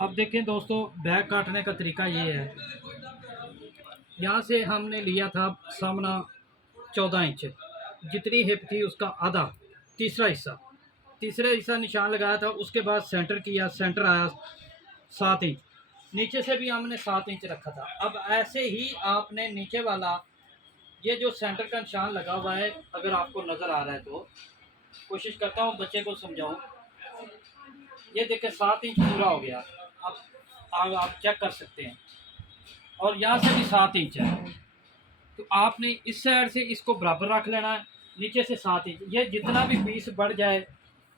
अब देखें दोस्तों, बैक काटने का तरीका ये है। यहाँ से हमने लिया था सामना 14 इंच, जितनी हिप थी उसका आधा, तीसरा हिस्सा निशान लगाया था। उसके बाद सेंटर किया, सेंटर आया 7 इंच, नीचे से भी हमने 7 इंच रखा था। अब ऐसे ही आपने नीचे वाला, ये जो सेंटर का निशान लगा हुआ है, अगर आपको नज़र आ रहा है तो कोशिश करता हूँ बच्चे को समझाऊँ। ये देखें 7 इंच पूरा हो गया। अब आप चेक कर सकते हैं, और यहाँ से भी 7 इंच है। तो आपने इस साइड से इसको बराबर रख लेना है, नीचे से 7 इंच। ये जितना भी पीस बढ़ जाए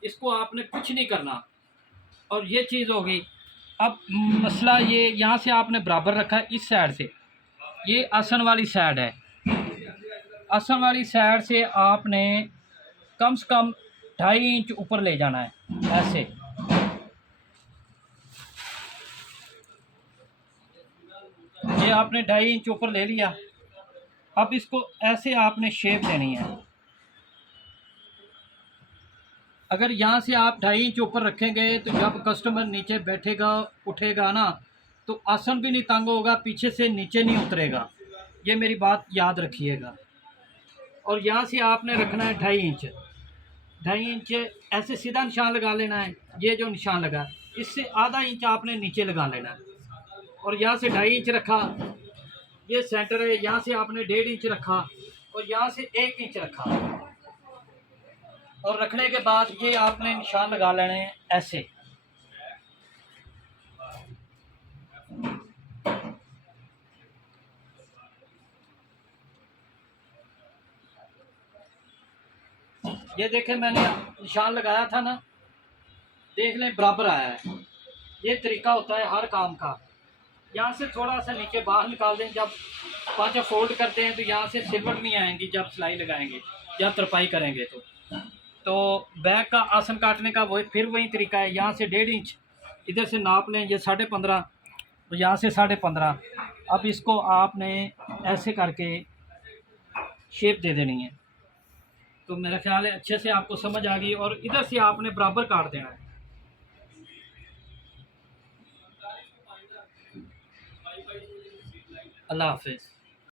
इसको आपने कुछ नहीं करना, और ये चीज़ होगी। अब मसला ये, यहाँ से आपने बराबर रखा है इस साइड से, ये आसन वाली साइड है। आसन वाली साइड से आपने कम से कम 2.5 इंच ऊपर ले जाना है, ऐसे। ये आपने 2.5 इंच ऊपर ले लिया। अब इसको ऐसे आपने शेप देनी है। अगर यहाँ से आप 2.5 इंच ऊपर रखेंगे तो जब कस्टमर नीचे बैठेगा उठेगा ना, तो आसन भी नहीं तंग होगा, पीछे से नीचे नहीं उतरेगा। ये मेरी बात याद रखिएगा। और यहाँ से आपने रखना है 2.5 इंच ऐसे सीधा निशान लगा लेना है। ये जो निशान लगा, इससे आधा इंच आपने नीचे लगा लेना है। और यहाँ से 2.5 इंच रखा, ये सेंटर है। यहाँ से आपने 1.5 इंच रखा, और यहाँ से 1 इंच रखा। और रखने के बाद ये आपने निशान लगा लेने हैं ऐसे। ये देखें, मैंने निशान लगाया था ना, देख लें बराबर आया है। ये तरीका होता है हर काम का। यहाँ से थोड़ा सा नीचे बाहर निकाल दें। जब पांचा फोल्ड करते हैं तो यहाँ से सिलवट नहीं आएंगी जब सिलाई लगाएंगे या तरपाई करेंगे। तो बैक का आसन काटने का फिर वही तरीका है। यहाँ से 1.5 इंच इधर से नाप लें, ये 15.5, तो यहाँ से 15.5। अब इसको आपने ऐसे करके शेप दे देनी है। तो मेरा ख्याल है अच्छे से आपको समझ आ गई। और इधर से आपने बराबर काट देना है। अल्लाह हाफिज़।